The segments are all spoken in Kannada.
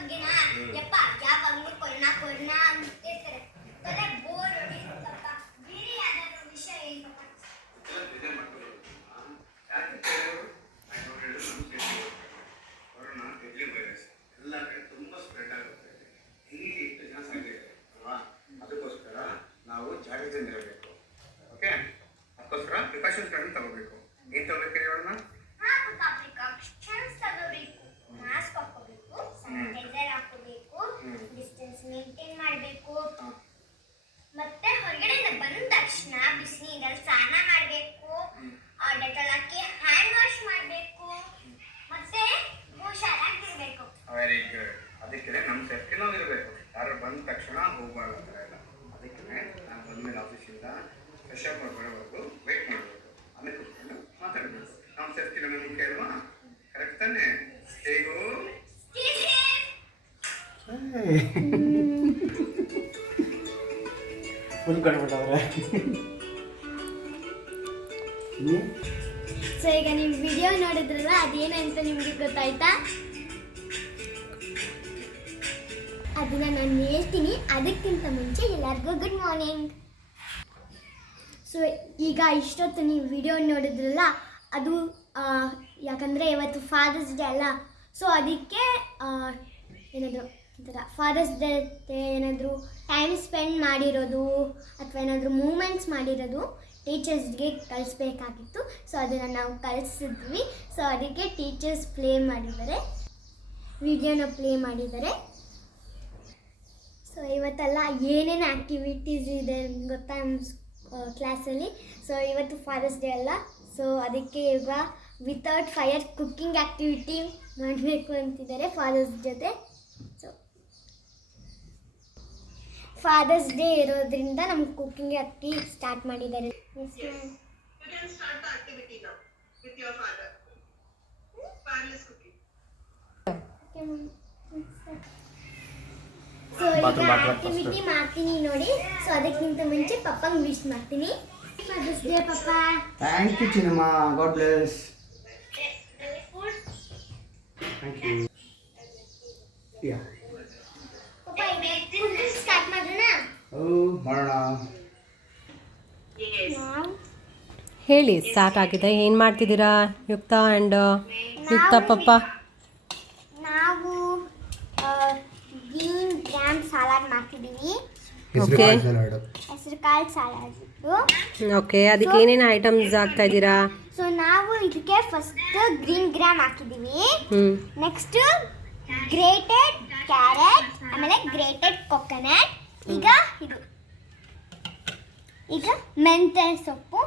ಬಗ್ಗೆನಾ ಯಪ್ಪ ಯಾವಾಗಲೂ ಕೊರೋನಾ ಅಂತಿರ್ತಾರೆ ತಲೆ ಬೋರ್ ಹೊಡಿಸುತ್ತಪ್ಪ ಬೇರೆ ಯಾವ್ದಾದ್ರು ವಿಷಯ ಏನಪ್ಪ ಕೊರೋನಾ ಡೆಡ್ಲಿ ವೈರಸ್ ಎಲ್ಲ ಕಡೆ ತುಂಬ ಸ್ಪ್ರೆಡ್ ಆಗುತ್ತೆ ಇಲ್ಲಿ ಎಷ್ಟು ಜನ ಸಾಗಿದೆ ಅಲ್ವಾ ಅದಕ್ಕೋಸ್ಕರ ನಾವು ಜಾಗೃತಿಯಿಂದಿರಬೇಕು ಓಕೆ ಅದಕ್ಕೋಸ್ಕರ ಪ್ರಿಕಾಷನ್ಸ್ಗಳನ್ನು ತಗೋಬೇಕು ಏನು ತಗೋಬೇಕು ಹೇಳೋಣ ಪ್ರಿಕಾಷನ್ಸ್ ತಗೋಬೇಕು ಮಾಸ್ಕ್ ಹಾಕೋಬೇಕು ಸ್ಯಾನಿಟೈಸರ್ ಹಾಕೋಬೇಕು ಡಿಸ್ಟೆನ್ಸ್ ಮೇಂಟೈನ್ ಮಾಡಬೇಕು ಮತ್ತೆ ಹೊರಗಡೆಯಿಂದ ಬಂದ ತಕ್ಷಣ ಬಿಸಿನೀರಲ್ಲಿ ಸ್ನಾನ ಮಾಡಬೇಕು ಡೆಟಾಲ್ ಹಾಕಿ ಹ್ಯಾಂಡ್ ವಾಶ್ ಮಾಡಬೇಕು ಮತ್ತೆ ಹುಷಾರಾಗಿರ್ಬೇಕು ವೆರಿ ಗುಡ್ ಅದಕ್ಕೆ ನಮ್ಮ ಸೇಫ್ಟಿ ನಾವು ಇರಬೇಕು ಯಾರು ಬಂದ ತಕ್ಷಣ ಹೋಗಬಾರ್ದು ಆ ಥರ ಎಲ್ಲ ಅದಕ್ಕೆ ನಾನು ಬಂದಮೇಲೆ ಆಫೀಸಿಂದ ಫ್ರೆಶ್ ಅಪ್ ಬರೋವರೆಗೂ ವೆಯ್ಟ್ ಮಾಡಬೇಕು ಆಮೇಲೆ ಕೂತ್ಕೊಂಡು ಮಾತಾಡಬೇಕು ನಮ್ಮ ಸೇಫ್ಟಿ ನಮಗೆ ಮುಖ್ಯ ಅಲ್ವಾ ಕರೆಕ್ಟ್ ತಾನೆ ಹೇಗೂ ಫುಲ್ ಕಟ್ಬಿಟ್ಟವ್ರೆ. ಸೊ ಈಗ ನೀವು ವಿಡಿಯೋ ನೋಡಿದ್ರಲ್ಲ ಅದೇನಂತ ನಿಮಗೆ ಗೊತ್ತಾಯ್ತಾ? ಅದನ್ನ ನಾನು ಹೇಳ್ತೀನಿ. ಅದಕ್ಕಿಂತ ಮುಂಚೆ ಎಲ್ಲರಿಗೂ ಗುಡ್ ಮಾರ್ನಿಂಗ್. ಸೊ ಈಗ ಇಷ್ಟೊತ್ತು ನೀವು ವಿಡಿಯೋ ನೋಡಿದ್ರಲ್ಲ ಅದು ಯಾಕಂದರೆ ಇವತ್ತು ಫಾದರ್ಸ್ ಡೇ ಅಲ್ಲ, ಸೊ ಅದಕ್ಕೆ ಏನಾದರೂ ಒಂಥರ ಫಾದರ್ಸ್ ಡೇ ಏನಾದರೂ ಟೈಮ್ ಸ್ಪೆಂಡ್ ಮಾಡಿರೋದು ಅಥವಾ ಏನಾದರೂ ಮೂಮೆಂಟ್ಸ್ ಮಾಡಿರೋದು ಟೀಚರ್ಸ್ಗೆ ಕಳಿಸ್ಬೇಕಾಗಿತ್ತು. ಸೊ ಅದನ್ನು ನಾವು ಕಳಿಸಿದ್ವಿ. ಸೊ ಅದಕ್ಕೆ ಟೀಚರ್ಸ್ ವಿಡಿಯೋನ ಪ್ಲೇ ಮಾಡಿದ್ದಾರೆ. ಸೊ ಇವತ್ತೆಲ್ಲ ಏನೇನು ಆ್ಯಕ್ಟಿವಿಟೀಸ್ ಇದೆ ಗೊತ್ತಾ ನಮ್ಮ ಕ್ಲಾಸಲ್ಲಿ. ಸೊ ಇವತ್ತು ಫಾದರ್ಸ್ ಡೇ ಅಲ್ಲ, ಸೊ ಅದಕ್ಕೆ ಈಗ ವಿತೌಟ್ ಫೈರ್ ಕುಕ್ಕಿಂಗ್ ಆ್ಯಕ್ಟಿವಿಟಿ ಮಾಡಬೇಕು ಅಂತಿದ್ದಾರೆ ಫಾದರ್ಸ್ ಜೊತೆ. ಸೊ ಫಾದರ್ಸ್ ಡೇ ಇರೋದ್ರಿಂದ ನಮ್ಗೆ ಕುಕ್ಕಿಂಗ್ ಆ್ಯಕ್ಟಿವಿಟಿ ಸ್ಟಾರ್ಟ್ ಮಾಡಿದ್ದಾರೆ. ಸೊ ಈಗ ಆಕ್ಟಿವಿಟಿ ಮಾಡ್ತೀನಿ ನೋಡಿ. ಸೊ ಅದಕ್ಕಿಂತ ಮುಂಚೆ ಪಪ್ಪಂಗೆ ವಿಶ್ ಮಾಡ್ತೀನಿ. Father's day papa. Thank you ಚಿನ್ನಮ್ಮ, God bless. Thank you. Yeah ಪಪ್ಪ ಈಗ ಸ್ಟಾರ್ಟ್ ಮಾಡೋಣ. ಮಾಡೋಣ. ಹೇಳಿ ಸಾಕಾಗಿದೆ. ಏನು ಮಾಡ್ತಿದ್ದೀರಾ ಯುಕ್ತ ಆ್ಯಂಡ್ ಯುಕ್ತ ಪಪ್ಪ? ನಾವು ಗ್ರೀನ್ ಗ್ರಾಮ್ ಸಲಾಡ್ ಮಾಡ್ತಿದ್ದೀವಿ. ಓಕೆ, ಹೆಸರು ಕಾಳು ಸಲಾಡ್. ಓಕೆ, ಅದಕ್ಕೆ ಏನೇನು ಐಟಮ್ಸ್ ಹಾಕ್ತಾ ಇದ್ದೀರಾ? ಸೊ ನಾವು ಇದಕ್ಕೆ ಫಸ್ಟ್ ಗ್ರೀನ್ ಗ್ರಾಮ್ ಹಾಕಿದ್ದೀವಿ. ನೆಕ್ಸ್ಟ್ ಗ್ರೇಟೆಡ್ ಕ್ಯಾರೆಟ್, ಆಮೇಲೆ ಗ್ರೇಟೆಡ್ ಕೊಕೊನಟ್. ಈಗ ಮೆಂತ್ಯ ಸೊಪ್ಪು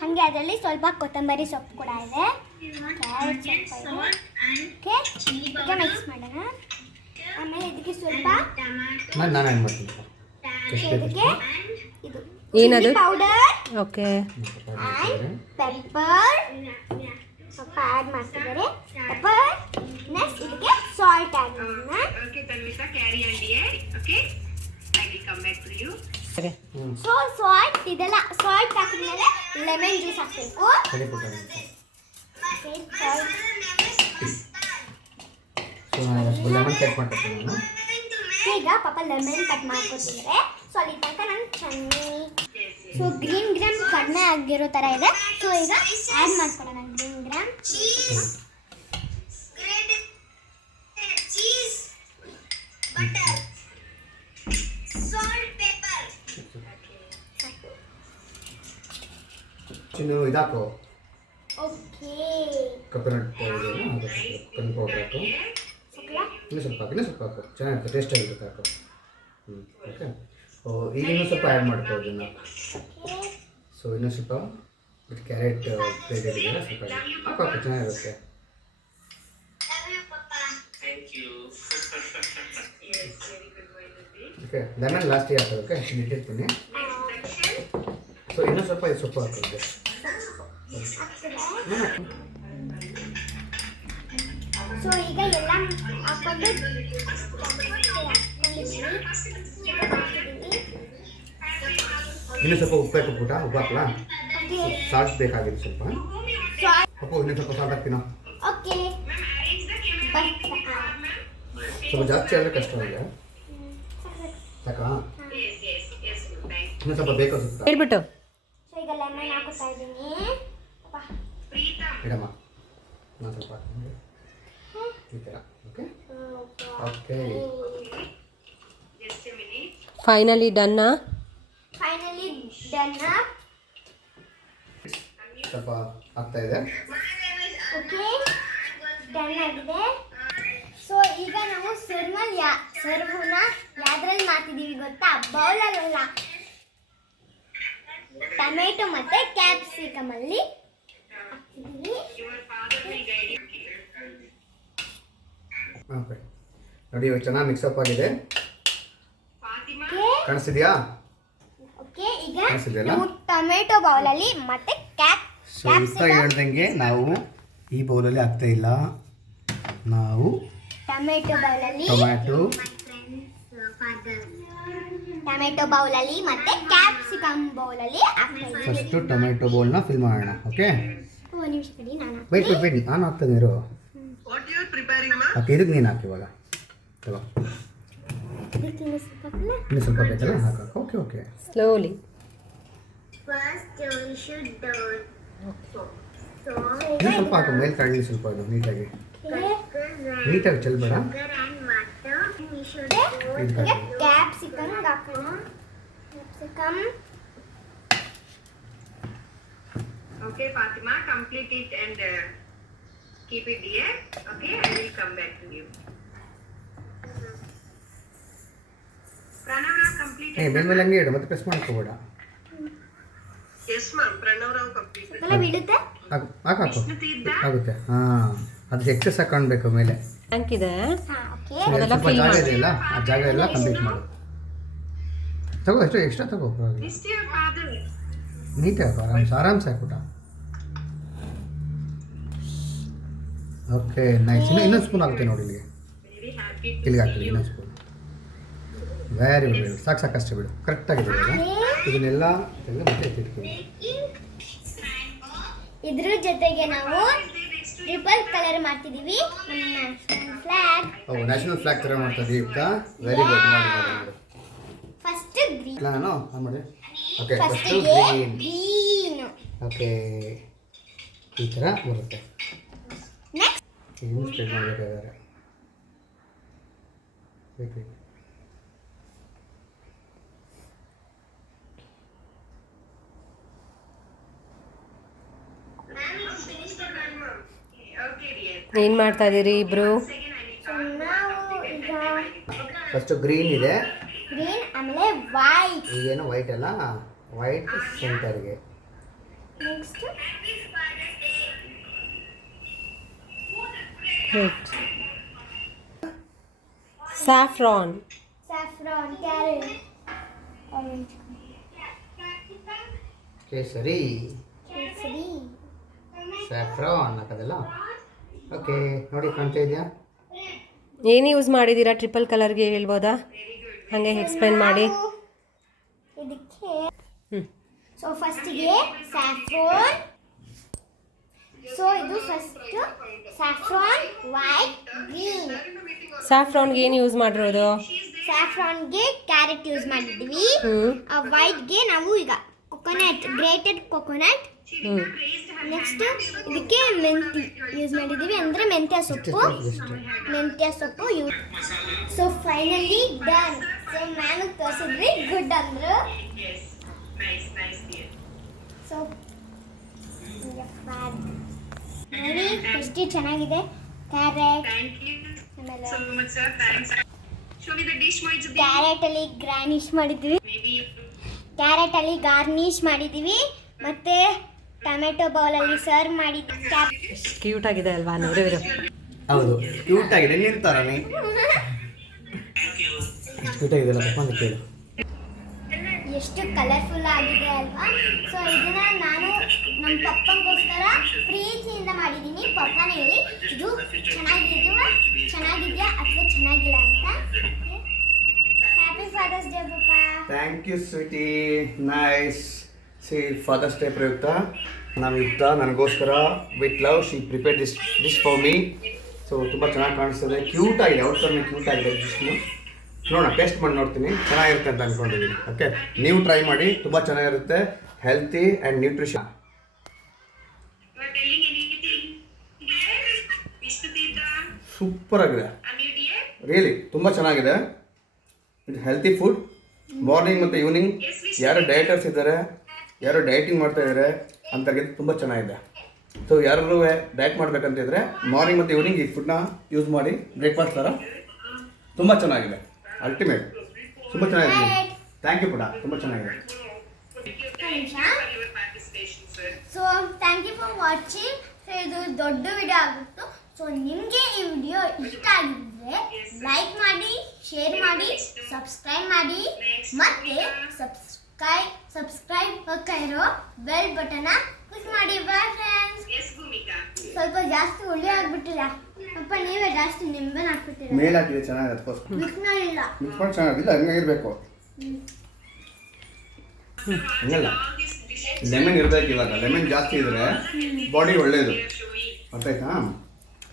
ಹಾಗೆ ಅದರಲ್ಲಿ ಸ್ವಲ್ಪ ಕೊತ್ತಂಬರಿ ಸೊಪ್ಪು ಕೂಡ ಇದೆ. ಕ್ಯಾರೆಟ್ ಸೊಪ್ಪು ಇದೆ. ಓಕೆ, ಈಗ ಮಿಕ್ಸ್ ಮಾಡೋಣ. ಆಮೇಲೆ ಇದಕ್ಕೆ ಸ್ವಲ್ಪ ನಾನು ಏನು ಮಾಡ್ತೀನಿ ಇದಕ್ಕೆ ಇದು ಏನದು? ಪೌಡರ್, ಓಕೆ, ಆ್ಯಂಡ್ ಪೆಪ್ಪರ್ ಸ್ವಲ್ಪ ಆ್ಯಡ್ ಮಾಡ್ತಿದ್ದಾರೆ. ಪೆಪ್ಪರ್ ನೆಕ್ಸ್ಟ್ ಇದಕ್ಕೆ ಸಾಲ್ಟ್ ಆ್ಯಡ್ ಮಾಡೋಣ. ಸೊ ಸಾಲ್ಟ್ ಇದೆಲ್ಲ ಸಾಲ್ಟ್ ಹಾಕಿದ್ಮೇಲೆ ಲೆಮನ್ ಜ್ಯೂಸ್ ಹಾಕಬೇಕು. ಲೆಮನ್ ಕಟ್ ಮಾಡ್ತೀನಿ ನಾನು. ಈಗ ಪಾಪ ಲೆಮನ್ ಕಟ್ ಮಾಡ್ಕೊತಿದ್ದಾರೆ. ಸೊ ಅಲ್ಲಿ ತನಕ ನಾನು ಚೆನ್ನಾಗಿ ಸೊ ಗ್ರೀನ್ ಗ್ರಾಮ್ ಕಡಿಮೆ ಆಗಿರೋ ಥರ ಇದೆ. ಸೊ ಈಗ ಆ್ಯಡ್ ಮಾಡ್ಕೊಡೋಣ ಗ್ರೀನ್ ಗ್ರಾಮ್. ಚಿನ್ನು ಇದಾಕು. ಓಕೆ, ಕೊಕೊನಟ್ ಪೌಡರ್ ಹಾಕು. ಇನ್ನೂ ಸ್ವಲ್ಪ ಹಾಕು, ಚೆನ್ನಾಗಿರುತ್ತೆ, ಟೇಸ್ಟ್ ಆಗಿರುತ್ತೆ ಹಾಕು. ಓಕೆ, ಈಗ ಇನ್ನೂ ಸ್ವಲ್ಪ ಆ್ಯಡ್ ಮಾಡ್ಕೋ ಇದನ್ನು. ಸೊ ಇನ್ನೂ ಸ್ವಲ್ಪ ವಿತ್ ಕ್ಯಾರೆಟ್ ಪ್ಲೇಟ್ ಇದೆಯಲ್ಲ ಸ್ವಲ್ಪ ಹಾಕು, ಚೆನ್ನಾಗಿರುತ್ತೆ. ಓಕೆ, ಲೆಮನ್ ಲಾಸ್ಟಿಗೆ ಹಾಕೋದು. ಓಕೆ, ಇಟ್ಟಿರ್ತೀನಿ. ಸೊ ಇನ್ನೂ ಸ್ವಲ್ಪ ಇದು ಸೊಪ್ಪು ಹಾಕೋದು. ಸೊ ಈಗ ಎಲ್ಲ ಹಾಕೊಂಡು ಇನ್ನೂ ಸ್ವಲ್ಪ ಉಪ್ಪು ಹಾಕು ಪುಟ. ಉಪ್ಪು ಹಾಕಲಾ? ಸಾಲ್ಟ್ ಬೇಕಾಗಿದೆ ಸ್ವಲ್ಪ. ಅಪ್ಪು ಇನ್ನೂ ಸ್ವಲ್ಪ ಸಾಲ್ಟ್ ಹಾಕ್ತೀನೋ? ಓಕೆ, ಸ್ವಲ್ಪ ಜಾಸ್ತಿ ಆದರೆ ಕಷ್ಟ ಇದೆಯಾ ಸಾಕಾ ಇನ್ನೂ ಸ್ವಲ್ಪ ಬೇಕು ಅನ್ಸುತ್ತಾ ಹೇಳ್ಬಿಟ್ಟು ಸೊ ಈಗ ಲೆಮನ್ ಹಾಕೋತಾ ಇದ್ದೀನಿ. ಇಡಮ್ಮ ನಾನು ಸ್ವಲ್ಪ ಹಾಕ್ತೀನಿ ಈ ಥರ ಓಕೆ ಓಕೆ ಫೈನಲಿ ಡನ್ನಾ ಫೈನಲಿ ಡನ್. ಸ್ವಲ್ಪ ಆಗ್ತಾ ಇದೆ ಓಕೆ ಡನ್ ಆಗಿದೆ. ಸೊ ಈಗ ನಾವು ಸರ್ವನ ಯಾವ್ದ್ರಲ್ಲಿ ಮಾಡ್ತಿದ್ದೀವಿ ಗೊತ್ತಾ? ಬೌಲಲ್ಲ, ಟೊಮೆಟೊ ಮತ್ತೆ ಕ್ಯಾಪ್ಸಿಕಮ್ ಅಲ್ಲಿ ಹಾಕ್ತಿದ್ದೀವಿ. ಓಕೆ ನೋಡಿ ಇವಾಗ ಚೆನ್ನಾಗಿ ಮಿಕ್ಸಪ್ ಆಗಿದೆ ಕಾಣಿಸ್ತಿದ್ಯಾ? ಓಕೆ ಈಗ ಕಾಣಿಸ್ತಿದೆಯಲ್ಲ? ನಾವು ಟೊಮೆಟೊ ಬೌಲಲ್ಲಿ ಮತ್ತೆ ಸೊ ಇಷ್ಟ ಹೇಳ್ದಂಗೆ ನಾವು ಈ ಬೌಲಲ್ಲಿ ಹಾಕ್ತಾ ಇಲ್ಲ, ನಾವು ಟೊಮೆಟೊ ಬೌಲಲ್ಲಿ ಮತ್ತೆ ಕ್ಯಾಪ್ಸಿಕಮ್ ಬೌಲಲ್ಲಿ ಹಾಕ್ತಾ ಇದ್ದೀವಿ. ಫಸ್ಟು ಟೊಮೆಟೊ ಬೌಲ್ನ ಫಿಲ್ ಮಾಡೋಣ. ಓಕೆ ಒಂದು ನಿಮಿಷ ಕಡಿ ನಾನು ವೆಯ್ಟ್ ನಾನು ಹಾಕ್ತಾನೆ ಇರು. ಓಕೆ ಇದಕ್ಕೆ ನೀನು ಹಾಕಿ ಇವಾಗ ತಗೋ. ಇದಕ್ಕಿಂತ ಸ್ವಲ್ಪ ಹಾಕೋಣ. ಇನ್ನೂ ಸ್ವಲ್ಪ ಬೇಕಲ್ಲ ಹಾಕ. ಓಕೆ ಓಕೆ ಸ್ಲೋಲಿ ಇನ್ನೂ ಸ್ವಲ್ಪ ಹಾಕು ಮೇಲೆ ಕಳ್ಳಿ ಸ್ವಲ್ಪ ಇದು ನೀಟಾಗಿ ಚೆಲ್ಬೇಡ. ಈಗ ಕ್ಯಾಪ್ಸಿಕಮ್ ಹಾಕೋಣ. Capsicum Okay, Fatima, complete it and keep it here. Okay, I will come back to you. Pranav Rao completed. ಮೇಲೆ ಹಂಗೆ ಇಡು ಮತ್ತೆ ಪ್ರೆಸ್ ಮಾಡ್ಕೋಬೇಡ. Yes, ma'am. Pranav Rao completed. ಎಲ್ಲ ಬಿಡುತ್ತೆ. ಹಾಕು ಆಗುತ್ತೆ. ಹಾಂ ಅದು ಎಕ್ಸಸ್ ಹಾಕೊಳ್ಬೇಕು ಮೇಲೆ. ಟ್ಯಾಂಕ್ ಇದೆ ಹಾ ಓಕೆ. ಸ್ವಲ್ಪ ಜಾಗ ಇದೆಯಲ್ಲ ಆ ಜಾಗ ಎಲ್ಲ ಕಂಪ್ಲೀಟ್ ಮಾಡು. ತಗೋ ಎಷ್ಟು ಎಕ್ಸ್ಟ್ರಾ ತಗೋ ಪರವಾಗಿಲ್ಲ. Missed your father. ನೀಟಾಗಿ ಆರಾಮ್ಸೆ ಹಾಕ್ಬಿಟ್ಟ. Okay nice. ಇನ್ನೊಂದು ಸ್ಪೂನ್ ಆಗುತ್ತೆ ನೋಡಿ ಇಲ್ಲಿಗೆ. Very happy to ಇಲ್ಲಿಗೆ ಹಾಕಿ ಇನ್ನೊಂದು ಸ್ಪೂನ್. ವೆರಿ ಗುಡ್ ಸಾಕಷ್ಟೇ ಬಿಡು ಕರೆಕ್ಟಾಗಿದೆ ಈಗ. ಇದನ್ನೆಲ್ಲ ತೆಗೆದು ಮತ್ತೆ ಎತ್ತಿಟ್ಕೊಳ್ಳಿ. ಇದ್ರ ಜೊತೆಗೆ ನಾವು ಟ್ರಿಪಲ್ ಕಲರ್ ಮಾಡ್ತಿದೀವಿ. ನಮ್ಮ ಫ್ಲಾಗ್ ನ್ಯಾಷನಲ್ ಫ್ಲಾಗ್ ಥರ ಮಾಡ್ತಾ ಇದೀವಿ. ವೆರಿ ಗುಡ್ ಮಾಡಿ. First green. ನಾನು ಮಾಡಿ. Okay first first green. Green. Okay ಈ ಥರ ಬರುತ್ತೆ. ನೆಕ್ಸ್ಟ್ ಇದನ್ನು ಸ್ಪ್ರೆಡ್ ಮಾಡಬೇಕಾದ್ರೆ ಬೇಕು. Okay, dear. ಏನು ಮಾಡ್ತಾ ಇದ್ದೀರಿ ಇಬ್ರು? ನಾವು ಈಗ ಫಸ್ಟು ಗ್ರೀನ್ ಇದೆ, ಗ್ರೀನ್ ಆಮೇಲೆ ವೈಟ್. ಈಗೇನು ವೈಟ್ ಅಲ್ಲ, ವೈಟ್ ಸೆಂಟರ್ಗೆ. Next saffron saffron, carrot, orange, ಕೇಸರಿ, ಕೇಸರಿ. ಸ್ಯಾಫ್ರಾನ್ ಹಾಕೋದಲ್ಲ. ಓಕೆ ನೋಡಿ ಕಾಣ್ತಾ ಇದೆಯಾ? ಏನು ಯೂಸ್ ಮಾಡಿದ್ದೀರಾ ಟ್ರಿಪಲ್ ಕಲರ್ಗೆ ಹೇಳ್ಬೋದಾ? ಹಾಗೆ ಎಕ್ಸ್ಪ್ಲೇನ್ ಮಾಡಿ. ಇದಕ್ಕೆ ಹ್ಞೂ ಸೊ ಫಸ್ಟಿಗೆ ಸ್ಯಾಫ್ರಾನ್. ಸೊ ಇದು ಫಸ್ಟ್ ಸ್ಯಾಫ್ರಾನ್, ವೈಟ್, ಗ್ರೀನ್. ಸ್ಯಾಫ್ರಾನ್ಗೆ ಏನು ಯೂಸ್ ಮಾಡಿರೋದು? ಸ್ಯಾಫ್ರಾನ್ಗೆ ಕ್ಯಾರೆಟ್ ಯೂಸ್ ಮಾಡಿದ್ವಿ. ಹ್ಞೂ ವೈಟ್ಗೆ ನಾವು ಈಗ ಕೊಕೊನಟ್, ಗ್ರೇಟೆಡ್ ಕೊಕೊನಟ್. ಹ್ಞೂ ನೆಕ್ಸ್ಟ್ ಇದಕ್ಕೆ ಮೆಂತಿ ಯೂಸ್ ಮಾಡಿದ್ದೀವಿ, ಅಂದರೆ ಮೆಂತ್ಯ ಸೊಪ್ಪು use. So finally done. So ನಾನು ತೋರಿಸಿದ್ರಿ ಗುಡ್ ಅಂದರು. Yes. Nice, dear. ಸೊ ನೋಡಿ ಎಷ್ಟು ಚೆನ್ನಾಗಿದೆ. ಕ್ಯಾರೆಟ್ Thank you ಆಮೇಲೆ so much, sir. Thanks. Show me the dish, Moiz. Carrot ಅಲ್ಲಿ ಗಾರ್ನಿಶ್ ಮಾಡಿದ್ವಿ. Maybe ಕ್ಯಾರೆಟ್ ಅಲ್ಲಿ ಗಾರ್ನಿಶ್ ಮಾಡಿದ್ದೀವಿ ಮತ್ತೆ ಟೊಮೆಟೊ ಬೌಲಲ್ಲಿ ಸರ್ವ್ ಮಾಡಿದ್ವಿ. ಕ್ಯೂಟ್ ಆಗಿದೆ ಅಲ್ವಾ ನೋಡಿದ್ರು? ಹೌದು ಕ್ಯೂಟ್ ಆಗಿದೆ. ನೀನು ಥರನೇ ಕ್ಯೂಟ್ ಆಗಿದೆ ಅಲ್ಲ ಪಪ್ಪ ಅಂತ ಕೇಳು. ಎಷ್ಟು ಕಲರ್ಫುಲ್ ಆಗಿದೆ ಅಲ್ವಾ? ಸೊ ಇದನ್ನ ನಾನು ನಮ್ಮ ಪಪ್ಪಂಗೋಸ್ಕರ ಪ್ರೀತಿಯಿಂದ ಮಾಡಿದ್ದೀನಿ. ಪಪ್ಪನೇ ಹೇಳಿ ಇದು ಚೆನ್ನಾಗಿದೆಯಾ ಅಥವಾ ಚೆನ್ನಾಗಿಲ್ಲ ಅಂತ. Happy father's day papa. Thank you sweetie. Nice. See father's day ಪ್ರಯುಕ್ತ ನಾವು ಇದ್ದ ನನಗೋಸ್ಕರ with love she prepare this for me. So so ತುಂಬ ಚೆನ್ನಾಗಿ ಕಾಣಿಸ್ತದೆ, ಕ್ಯೂಟ್ ಆಗಿದೆ, ಔಟ್ ಕಮ್ಮಿ ಕ್ಯೂಟ್ ಆಗಿದೆ ಜಿಸ್ಟು. ನೋಡೋಣ, ಟೇಸ್ಟ್ ಮಾಡಿ ನೋಡ್ತೀನಿ, ಚೆನ್ನಾಗಿರುತ್ತೆ ಅಂತ ಅಂದ್ಕೊಂಡಿದ್ದೀನಿ. ಓಕೆ, ನೀವು ಟ್ರೈ ಮಾಡಿ, ತುಂಬ ಚೆನ್ನಾಗಿರುತ್ತೆ, healthy and nutrition. You are telling anything, dear? Vishnutirtha, super ಆಗಿದೆ, are you dear? ರಿಯಲಿ ತುಂಬ ಚೆನ್ನಾಗಿದೆ. ಇದು ಹೆಲ್ತಿ ಫುಡ್. ಮಾರ್ನಿಂಗ್ ಮತ್ತು ಈವ್ನಿಂಗ್ ಯಾರು ಡಯಟರ್ಸ್ ಇದ್ದಾರೆ, ಯಾರು ಡಯಟಿಂಗ್ ಮಾಡ್ತಾ ಇದ್ದಾರೆ ಅಂತಾಗಿದ್ದು ತುಂಬ ಚೆನ್ನಾಗಿದೆ. ಸೊ ಯಾರು ಡಯಟ್ ಮಾಡಬೇಕಂತಿದ್ರೆ ಮಾರ್ನಿಂಗ್ ಮತ್ತು ಈವ್ನಿಂಗ್ ಈ ಫುಡ್ನ ಯೂಸ್ ಮಾಡಿ ಬ್ರೇಕ್ಫಾಸ್ಟ್ ಥರ ತುಂಬ ಚೆನ್ನಾಗಿದೆ. ಅಲ್ಟಿಮೇಟ್, ತುಂಬ ಚೆನ್ನಾಗಿದೆ. ಥ್ಯಾಂಕ್ ಯು ಪುಟ, ತುಂಬ ಚೆನ್ನಾಗಿದೆ. Thank you for your participation, sir. So thank you for watching. So ಇದು ದೊಡ್ಡ ವಿಡಿಯೋ ಆಗಿತ್ತು. ಸೊ ನಿಮಗೆ ಈ ವಿಡಿಯೋ ಇಷ್ಟ ಆಗಿದ್ರೆ ಲೈಕ್ ಮಾಡಿ, ಶೇರ್ ಮಾಡಿ, ಸಬ್ಸ್ಕ್ರೈಬ್ ಮಾಡಿ, ಮತ್ತೆ ಸಬ್ಸ್ಕ್ರೈಬ್ ಪಕ್ಕ ಇರೋ ಬೆಲ್ ಬಟನ್ನ ಕ್ಲಿಕ್ ಮಾಡಿ. Bye friends. Yes, Bhumika. ಸ್ವಲ್ಪ ಜಾಸ್ತಿ ಹುಳಿ ಆಗ್ಬಿಟ್ಟಿಲ್ಲ ಅಪ್ಪ, ನೀವೇ ಜಾಸ್ತಿ ನಿಂಬೆನ ಹಾಕ್ಬಿಟ್ಟಿರ. ಮೇಲ್ ಹಾಕಿದೆ ಚೆನ್ನಾಗಿದೆ, ಅದಕ್ಕೋಸ್ಕರ ಮಿಕ್ಸ್ ಮಾಡಿಲ್ಲ. ಮಿಕ್ಸ್ ಮಾಡಿ ಚೆನ್ನಾಗಿಲ್ಲ, ಹಂಗೆ ಇರಬೇಕು. ಹಂಗಲ್ಲ, All these dishes ಲೆಮನ್ ಇರಬೇಕು. ಇವಾಗ ಲೆಮನ್ ಜಾಸ್ತಿ ಇದ್ರೆ ಬಾಡಿ ಒಳ್ಳೆಯದು, are showing. ಅರ್ಥ ಆಯ್ತಾ?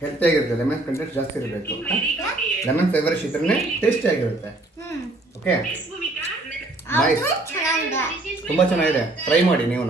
ಹೆಲ್ತಿಯಾಗಿರುತ್ತೆ, ಲೆಮನ್ ಕಂಟೆಂಟ್ ಜಾಸ್ತಿ ಇರಬೇಕು. Very good, dear. Lemon flavours ಇದ್ರೇ ಟೇಸ್ಟಿಯಾಗಿರುತ್ತೆ. Okay, Yes, Bhumika. ನೈಸ್, ಅದು ಚೆನ್ನಾಗಿದೆ. ತುಂಬ ಚೆನ್ನಾಗಿದೆ, ಟ್ರೈ ಮಾಡಿ ನೀವು.